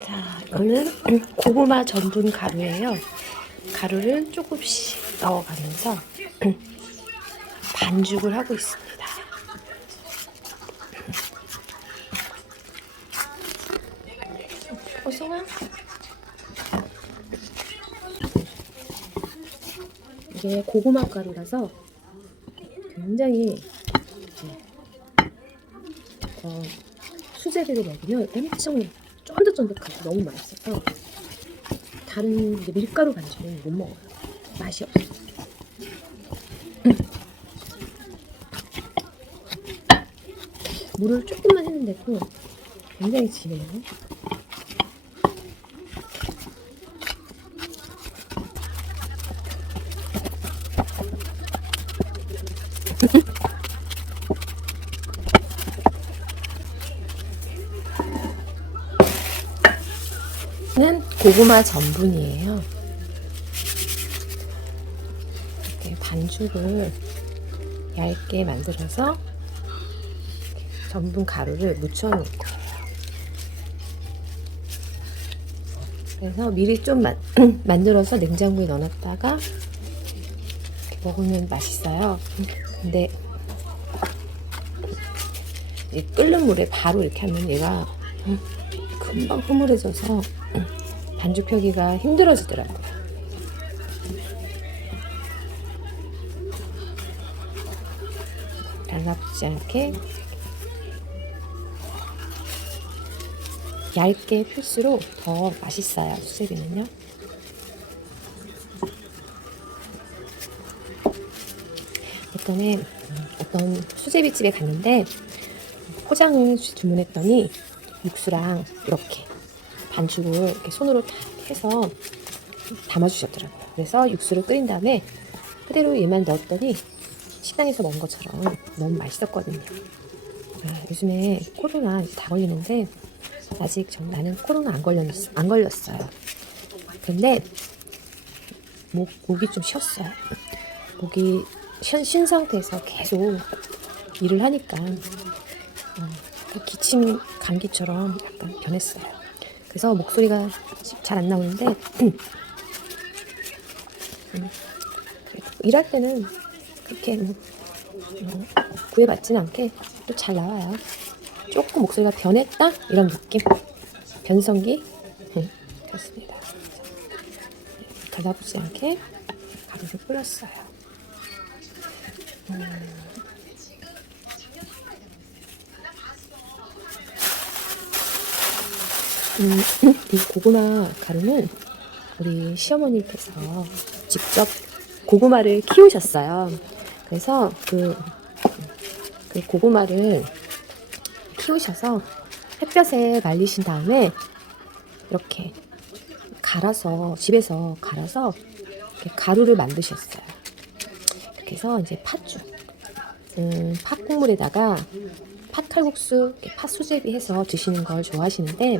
자, 이거는 고구마 전분 가루예요. 가루를 조금씩 넣어가면서 반죽을 하고 있습니다. 어서와. 이게 고구마 가루라서 굉장히 어, 수제비를 먹으면 엄청 쫀득쫀득하고 너무 맛있어서 다른 이제 밀가루 반죽은 못 먹어요. 맛이 없어. 물을 조금만 했는데도 굉장히 진해요. 는 고구마 전분이에요. 이렇게 반죽을 얇게 만들어서 전분 가루를 묻혀놓은 거예요. 그래서 미리 좀 만, 만들어서 냉장고에 넣어놨다가 먹으면 맛있어요. 근데 이 끓는 물에 바로 이렇게 하면 얘가 금방 흐물해져서 반죽 펴기가 힘들어지더라고요. 달라붙지 않게 얇게 필수록 더 맛있어요. 수제비는요. 예전에 어떤 수제비 집에 갔는데 포장을 주문했더니 육수랑 이렇게 반죽을 이렇게 손으로 탁 해서 담아주셨더라고요. 그래서 육수를 끓인 다음에 그대로 얘만 넣었더니 식당에서 먹은 것처럼 너무 맛있었거든요. 아, 요즘에 코로나 다 걸리는데 아직 정 나는 코로나 안 걸렸 안 걸렸어요. 근데 목 목이 좀 쉬었어요. 목이 쉰, 쉰 상태에서 계속 일을 하니까 어, 그 기침 감기처럼 약간 변했어요. 그래서 목소리가 잘 안 나오는데 음, 일할 때는 그렇게 뭐, 어, 구애받지는 않게 또 잘 나와요. 조금 목소리가 변했다 이런 느낌 변성기 음, 그렇습니다. 갈라붙지 않게 가루를 뿌렸어요. 음, 이 고구마 가루는 우리 시어머니께서 직접 고구마를 키우셨어요. 그래서 그, 그 고구마를 키우셔서 햇볕에 말리신 다음에 이렇게 갈아서 집에서 갈아서 가루를 만드셨어요. 해서 이제 팥죽, 음, 팥 국물에다가 팥칼국수, 이렇게 팥 수제비 해서 드시는 걸 좋아하시는데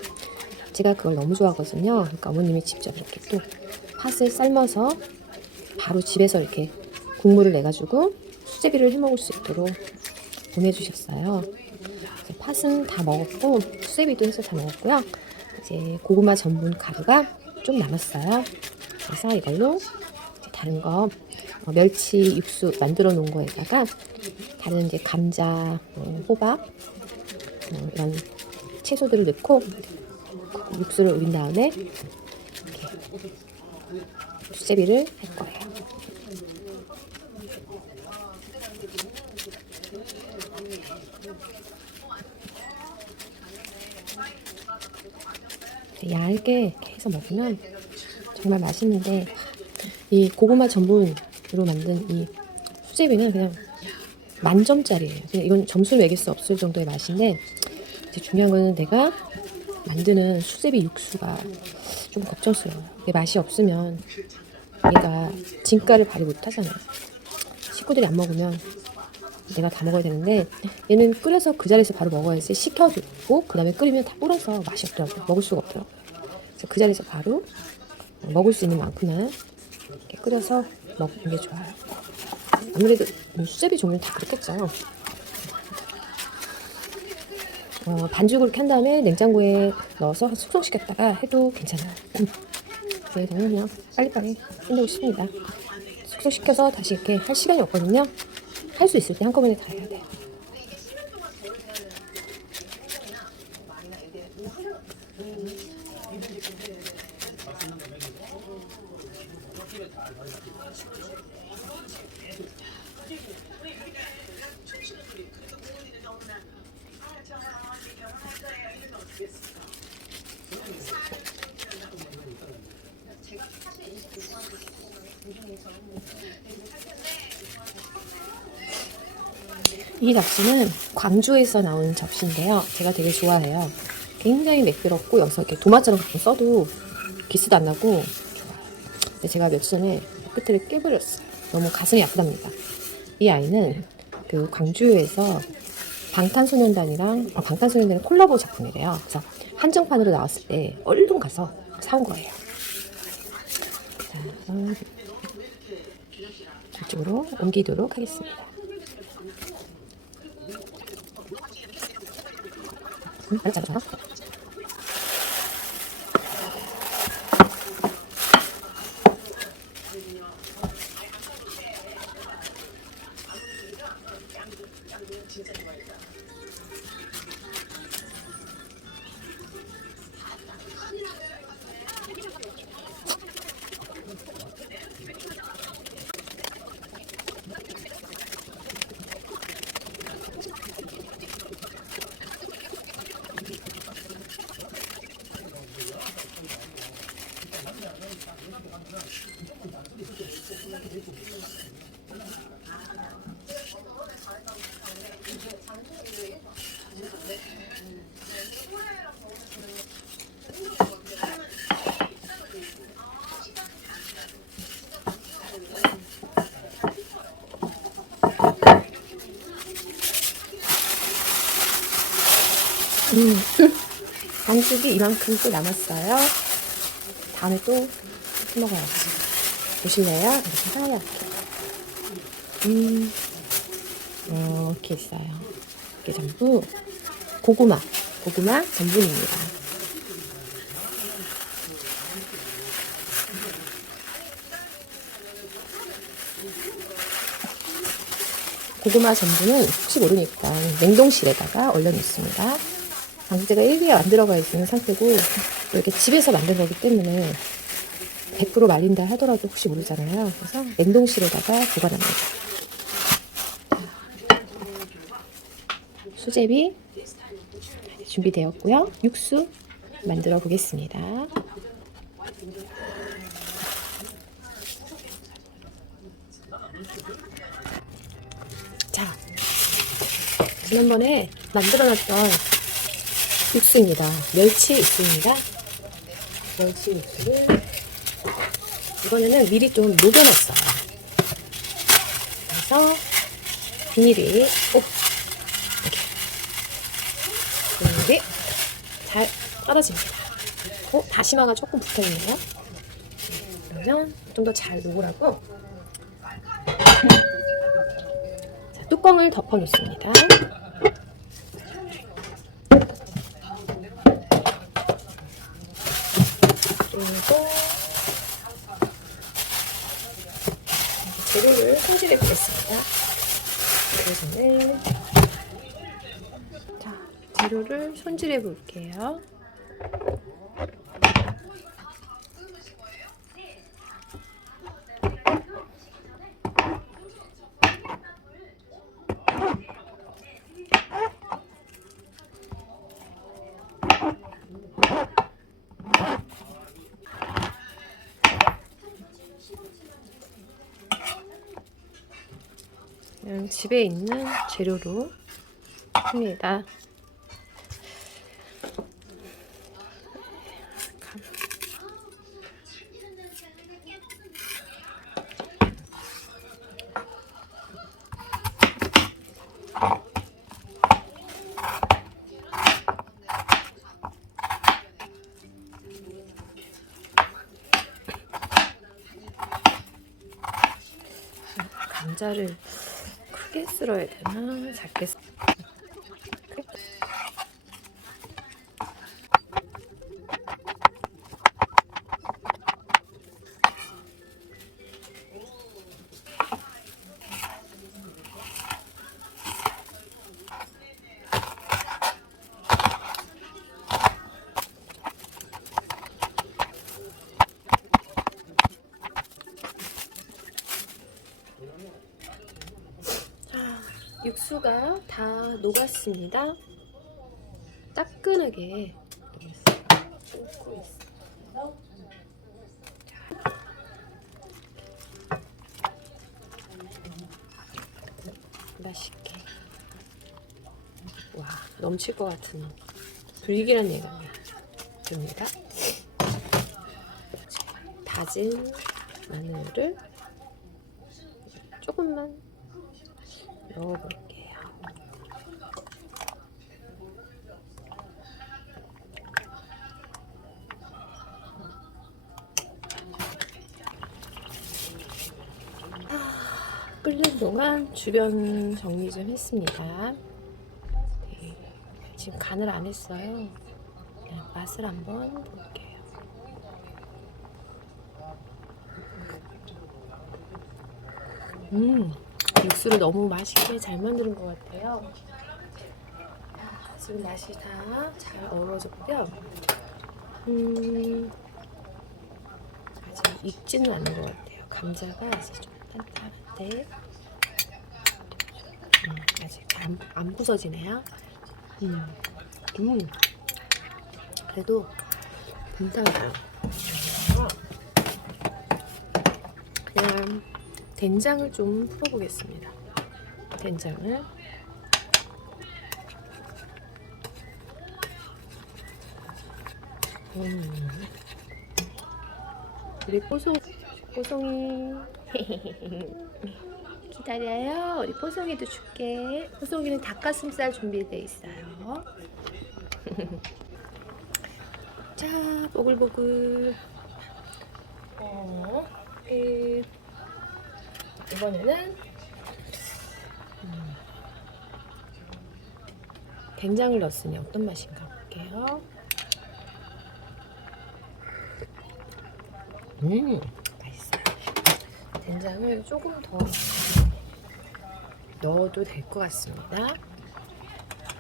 제가 그걸 너무 좋아하거든요. 그러니까 어머님이 직접 이렇게 또 팥을 삶아서 바로 집에서 이렇게 국물을 내가지고 수제비를 해 먹을 수 있도록 보내주셨어요. 팥은 다 먹었고 수제비도 해서 다 먹었고요. 이제 고구마 전분 가루가 좀 남았어요. 그래서 이걸로 다른 거 어, 멸치 육수 만들어 놓은 거에다가 다른 이제 감자, 어, 호박 어, 이런 채소들을 넣고 육수를 우린 다음에 이렇게 수제비를 할 거예요. 얇게 이렇게 해서 먹으면 정말 맛있는데 이 고구마 전분으로 만든 이 수제비는 그냥 만점짜리예요. 이건 점수를 매길 수 없을 정도의 맛인데 중요한 거는 내가 만드는 수제비 육수가 좀 걱정스러워요. 이게 맛이 없으면 얘가 진가를 발휘 못 하잖아요. 식구들이 안 먹으면 내가 다 먹어야 되는데 얘는 끓여서 그 자리에서 바로 먹어야지 식혀두고 그 다음에 끓이면 다 불어서 맛이 없더라고요. 먹을 수가 없더라고요. 그래서 그 자리에서 바로 먹을 수 있는 만큼만 이렇게 끓여서 먹는 게 좋아요. 아무래도 뭐 수제비 종류는 다 그렇겠죠. 어, 반죽을 캔 다음에 냉장고에 넣어서 숙성시켰다가 해도 괜찮아요. 음. 그래서 저는 그냥 빨리빨리 끝내고 싶습니다. 숙성시켜서 다시 이렇게 할 시간이 없거든요. 할 수 있을 때 한꺼번에 다 해야 돼요. 이 접시는 광주에서 나온 접시인데요. 제가 되게 좋아해요. 굉장히 매끄럽고 여기서 이렇게 도마처럼 가끔 써도 기스도 안 나고 좋아요. 제가 며칠 전에 끝을 깨버렸어요. 너무 가슴이 아프답니다. 이 아이는 그 광주에서 방탄소년단이랑 아, 방탄소년단의 콜라보 작품이래요. 그래서 한정판으로 나왔을 때 얼른 가서 사온 거예요. 자, 어, 이쪽으로 옮기도록 하겠습니다. 음, 잘 잘라. 음, 반죽이 이만큼 또 남았어요. 다음에 또 해 먹어야지. 보실래요? 이렇게 하얗게. 음, 이렇게 있어요. 이게 전부 고구마, 고구마 전분입니다. 고구마 전분은 혹시 모르니까 냉동실에다가 얼려놓습니다. 방제가 1기에 만들어가 있는 상태고 또 이렇게 집에서 만든 거기 때문에 100% 말린다 하더라도 혹시 모르잖아요. 그래서 냉동실에다가 보관합니다. 수제비 준비되었고요. 육수 만들어 보겠습니다. 자, 지난번에 만들어놨던 육수입니다. 멸치 육수입니다. 멸치 육수를 이번에는 미리 좀 녹여놨어요. 그래서 비닐이 오 이렇게 비닐이 잘 떨어집니다. 어 다시마가 조금 붙어있네요. 그러면 좀 더 잘 녹으라고 자, 뚜껑을 덮어놓습니다. 그리고 재료를 손질해 보겠습니다. 재료를 자 재료를 손질해 볼게요. 그냥 집에 있는 재료로 합니다. 감자를 되나 작게 썰- 육수가 다 녹았습니다. 따끈하게. 끓고 있어요. 자, 맛있게. 와, 넘칠 것 같은 불길한 예감이 듭니다. 다진 마늘을 조금만 넣어볼게요. 끓는 동안 주변 정리 좀 했습니다. 네, 지금 간을 안 했어요. 맛을 한번 볼게요. 음, 육수를 너무 맛있게 잘 만드는 것 같아요. 아, 지금 맛이 다 잘 어우러졌고요. 음, 아직 익지는 않은 것 같아요. 감자가 아직 좀 단단 한데, 음, 아직 안, 안 부서지네요. 음, 음, 그래도 괜찮아요. 어. 그냥 된장을 좀 풀어보겠습니다. 된장을 음. 우리 뽀송 뽀송이 기다려요. 우리 뽀송이도 줄게. 뽀송이는 닭가슴살 준비돼 있어요. 자, 보글보글. 어, 이 이번에는 음, 된장을 넣었으니 어떤 맛인가 볼게요. 음. 된장을 조금 더 넣어도 될 것 같습니다.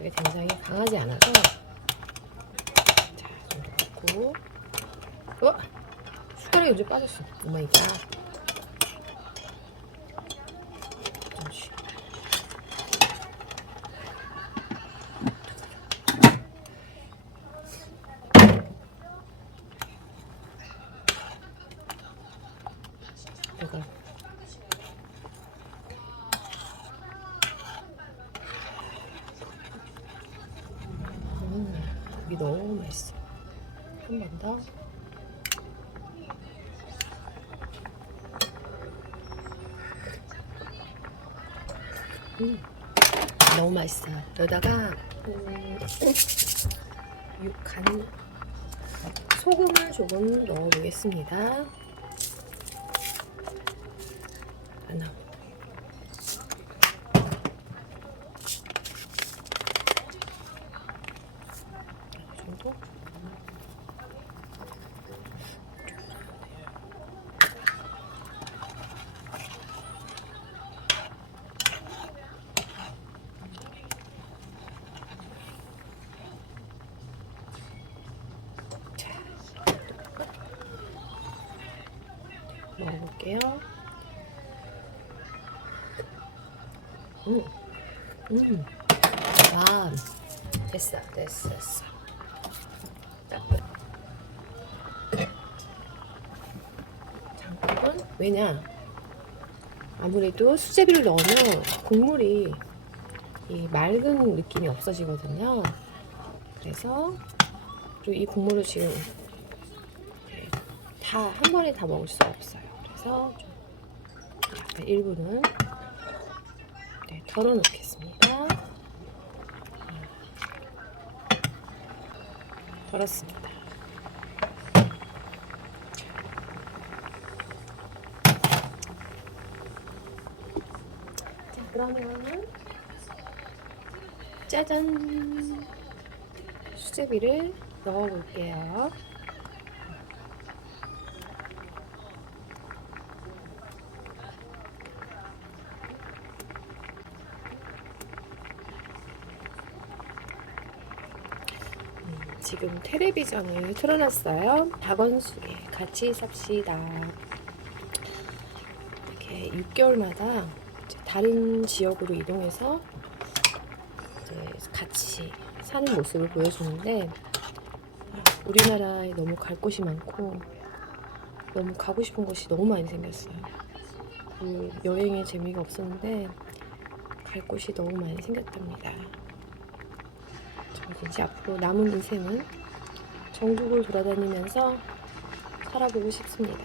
이게 된장이 강하지 않아서 자, 좀 넣고 어? 숟가락이 언제 빠졌어? 오마이갓. 음, 너무 맛있어요. 여기다가 음, 육간 소금을 조금 넣어보겠습니다. 하나. 이 정도? 먹어볼게요. 음, 음, 와, 됐어, 됐어, 됐어. 잠깐만, 왜냐? 아무래도 수제비를 넣으면 국물이 이 맑은 느낌이 없어지거든요. 그래서 이 국물을 지금 다 한 번에 다 먹을 수 없어요. 그래서 좀 약간 일부는 네, 덜어놓겠습니다. 음. 덜었습니다. 자, 그러면 짜잔 수제비를 넣어볼게요. 지금 텔레비전을 틀어놨어요. 박원숙의 같이 삽시다. 이렇게 6개월마다 다른 지역으로 이동해서 같이 사는 모습을 보여주는데 우리나라에 너무 갈 곳이 많고 너무 가고 싶은 곳이 너무 많이 생겼어요. 그 여행에 재미가 없었는데 갈 곳이 너무 많이 생겼답니다. 저 이제 앞으로 남은 인생은 전국을 돌아다니면서 살아보고 싶습니다.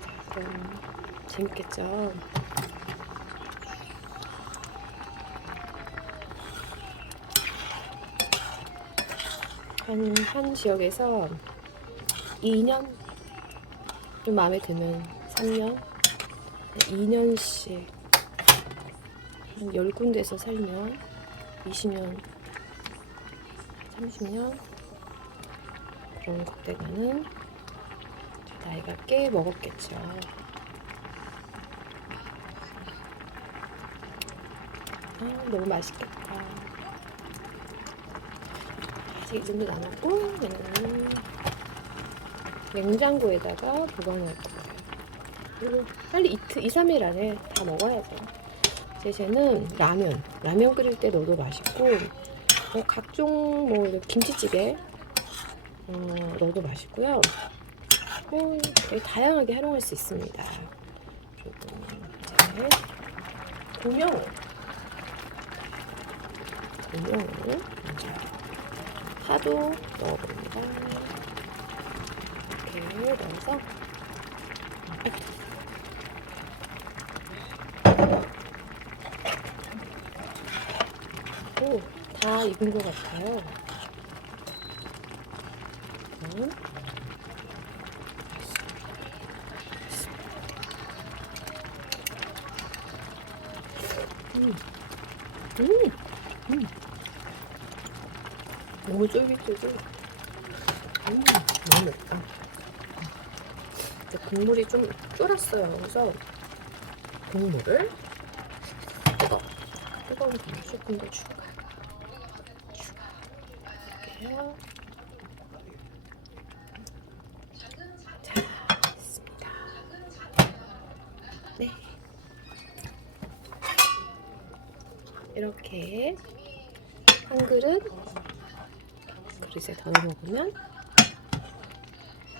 자, 그럼 재밌겠죠? 한, 한 지역에서 2년 좀 마음에 들면 3년 2년씩 한 10군데에서 살면 20년 30년 그런 그때가는 제 나이가 꽤 먹었겠죠. 아 너무 맛있겠다. 아직 이 정도 남았고 음, 냉장고에다가 보관할 거예요. 그리고 빨리 이틀, 2, 3일 안에 다 먹어야죠 이제 쟤는 라면. 라면 끓일 때 넣어도 맛있고 뭐 각종 뭐 김치찌개 어, 넣어도 맛있고요. 뭐 다양하게 활용할 수 있습니다. 그리고 이제 고명을 고명을 파도 넣어봅니다. 이렇게 넣어서 오, 다 익은 것 같아요. 음. 음. 음. 음. 너무 쫄깃쫄깃. 음, 너무 맵다. 국물이 좀 쫄았어요. 그래서 국물을 뜨거, 뜨거운 국물 조금.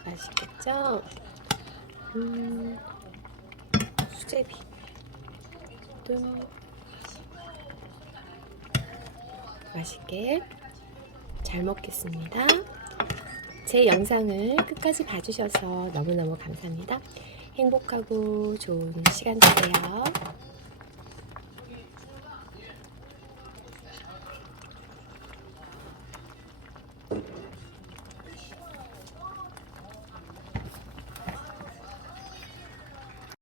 맛있겠죠? 음, 수제비. 좀 맛있게 잘 먹겠습니다. 제 영상을 끝까지 봐주셔서 너무너무 감사합니다. 행복하고 좋은 시간 되세요.